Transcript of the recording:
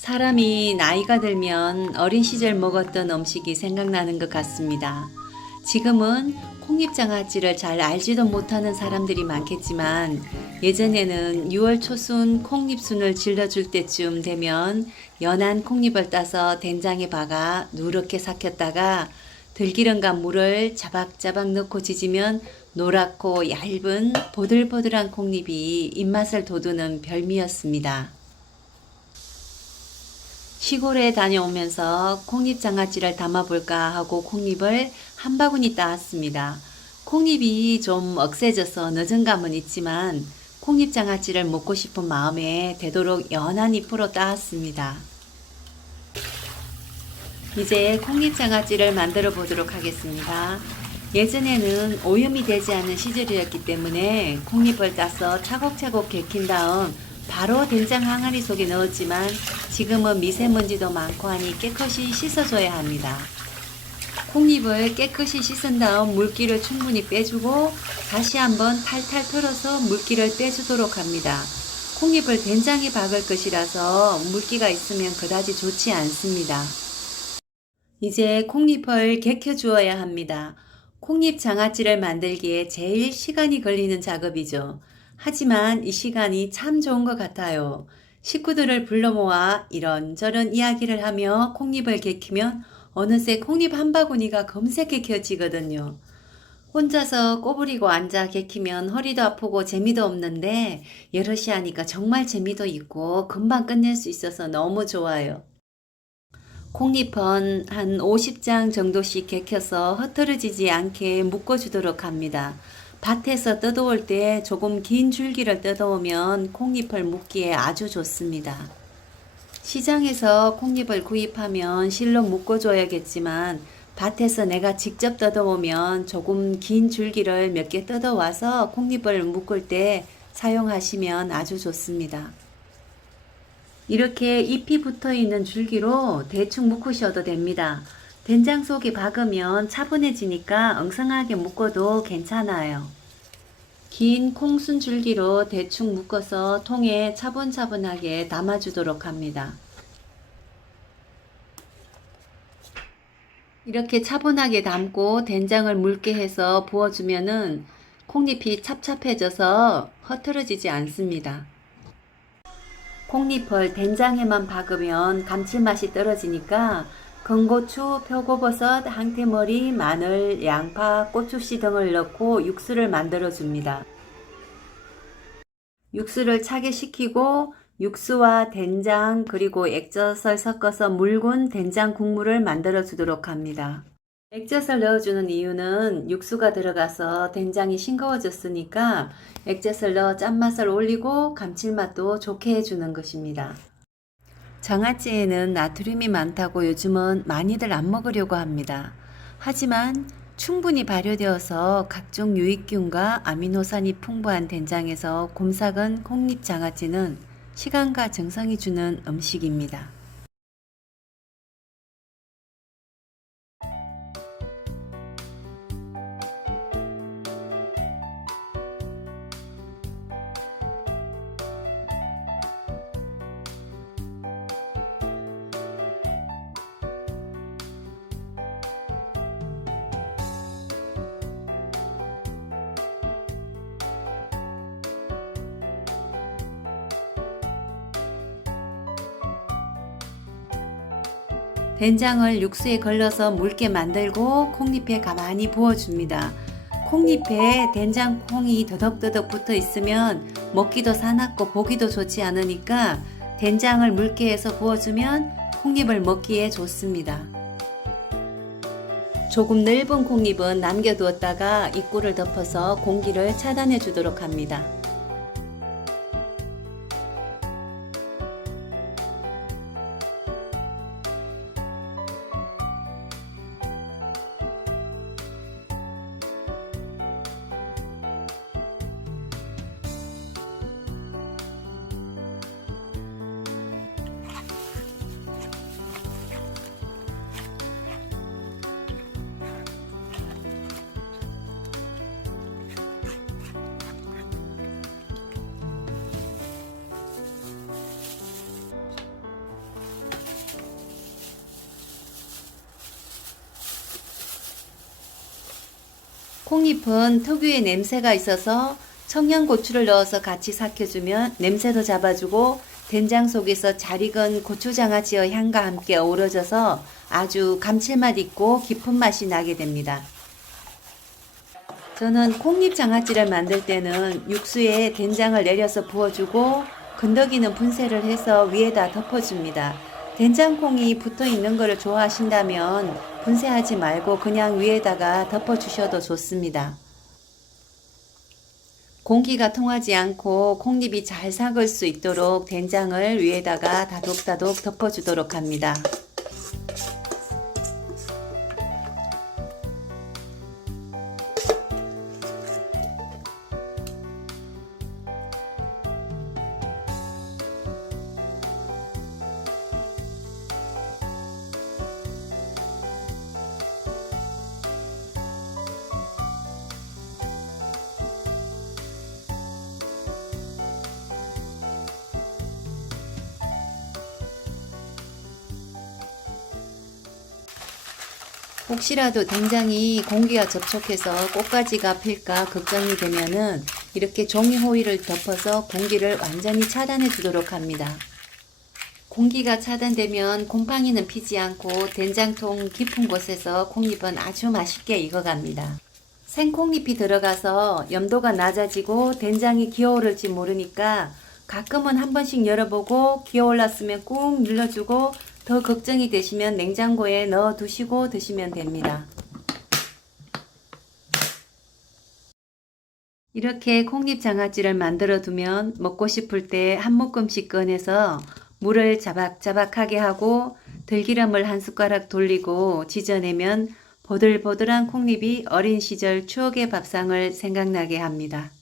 사람이 나이가 들면 어린 시절 먹었던 음식이 생각나는 것 같습니다. 지금은 콩잎장아찌를 잘 알지도 못하는 사람들이 많겠지만 예전에는 6월 초순 콩잎순을 질러줄 때쯤 되면 연한 콩잎을 따서 된장에 박아 누렇게 삭혔다가 들기름과 물을 자박자박 넣고 지지면 노랗고 얇은 보들보들한 콩잎이 입맛을 돋우는 별미였습니다. 시골에 다녀오면서 콩잎장아찌를 담아볼까 하고 콩잎을 한 바구니 따왔습니다. 콩잎이 좀 억세져서 늦은 감은 있지만 콩잎장아찌를 먹고 싶은 마음에 되도록 연한 잎으로 따왔습니다. 이제 콩잎장아찌를 만들어 보도록 하겠습니다. 예전에는 오염이 되지 않은 시절이었기 때문에 콩잎을 따서 차곡차곡 개킨 다음 바로 된장 항아리 속에 넣었지만 지금은 미세먼지도 많고 하니 깨끗이 씻어줘야 합니다. 콩잎을 깨끗이 씻은 다음 물기를 충분히 빼주고 다시 한번 탈탈 털어서 물기를 빼주도록 합니다. 콩잎을 된장에 박을 것이라서 물기가 있으면 그다지 좋지 않습니다. 이제 콩잎을 개켜 주어야 합니다. 콩잎 장아찌를 만들기에 제일 시간이 걸리는 작업이죠. 하지만 이 시간이 참 좋은 것 같아요. 식구들을 불러 모아 이런저런 이야기를 하며 콩잎을 개키면 어느새 콩잎 한 바구니가 금세 개켜지거든요. 혼자서 꼬부리고 앉아 개키면 허리도 아프고 재미도 없는데 여럿이 하니까 정말 재미도 있고 금방 끝낼 수 있어서 너무 좋아요. 콩잎은 한 50장 정도씩 개켜서 흐트러지지 않게 묶어주도록 합니다. 밭에서 뜯어올 때 조금 긴 줄기를 뜯어오면 콩잎을 묶기에 아주 좋습니다. 시장에서 콩잎을 구입하면 실로 묶어줘야겠지만 밭에서 내가 직접 뜯어오면 조금 긴 줄기를 몇 개 뜯어와서 콩잎을 묶을 때 사용하시면 아주 좋습니다. 이렇게 잎이 붙어 있는 줄기로 대충 묶으셔도 됩니다. 된장 속에 박으면 차분해지니까 엉성하게 묶어도 괜찮아요. 긴 콩순 줄기로 대충 묶어서 통에 차분차분하게 담아주도록 합니다. 이렇게 차분하게 담고 된장을 묽게 해서 부어주면은 콩잎이 찹찹해져서 흐트러지지 않습니다. 콩잎을 된장에만 박으면 감칠맛이 떨어지니까 건고추, 표고버섯, 항태머리, 마늘, 양파, 고추씨 등을 넣고 육수를 만들어 줍니다. 육수를 차게 식히고 육수와 된장 그리고 액젓을 섞어서 묽은 된장 국물을 만들어 주도록 합니다. 액젓을 넣어주는 이유는 육수가 들어가서 된장이 싱거워졌으니까 액젓을 넣어 짠맛을 올리고 감칠맛도 좋게 해주는 것입니다. 장아찌에는 나트륨이 많다고 요즘은 많이들 안 먹으려고 합니다. 하지만 충분히 발효되어서 각종 유익균과 아미노산이 풍부한 된장에서 곰삭은 콩잎 장아찌는 시간과 정성이 주는 음식입니다. 된장을 육수에 걸러서 묽게 만들고 콩잎에 가만히 부어줍니다. 콩잎에 된장콩이 더덕더덕 붙어 있으면 먹기도 사납고 보기도 좋지 않으니까 된장을 묽게 해서 부어주면 콩잎을 먹기에 좋습니다. 조금 넓은 콩잎은 남겨두었다가 입구를 덮어서 공기를 차단해 주도록 합니다. 콩잎은 특유의 냄새가 있어서 청양고추를 넣어서 같이 삭혀주면 냄새도 잡아주고 된장 속에서 잘 익은 고추장아찌의 향과 함께 어우러져서 아주 감칠맛 있고 깊은 맛이 나게 됩니다. 저는 콩잎 장아찌를 만들 때는 육수에 된장을 내려서 부어주고 건더기는 분쇄를 해서 위에다 덮어줍니다. 된장콩이 붙어 있는 것을 좋아하신다면 분쇄하지 말고 그냥 위에다가 덮어주셔도 좋습니다. 공기가 통하지 않고 콩잎이 잘 삭을 수 있도록 된장을 위에다가 다독다독 덮어주도록 합니다. 혹시라도 된장이 공기와 접촉해서 꽃가지가 필까 걱정이 되면은 이렇게 종이 호일을 덮어서 공기를 완전히 차단해 주도록 합니다. 공기가 차단되면 곰팡이는 피지 않고 된장통 깊은 곳에서 콩잎은 아주 맛있게 익어갑니다. 생콩잎이 들어가서 염도가 낮아지고 된장이 기어오를지 모르니까 가끔은 한 번씩 열어보고 기어올랐으면 꾹 눌러주고 더 걱정이 되시면 냉장고에 넣어 두시고 드시면 됩니다. 이렇게 콩잎 장아찌를 만들어 두면 먹고 싶을 때 한 모금씩 꺼내서 물을 자박자박하게 하고 들기름을 한 숟가락 돌리고 지져내면 보들보들한 콩잎이 어린 시절 추억의 밥상을 생각나게 합니다.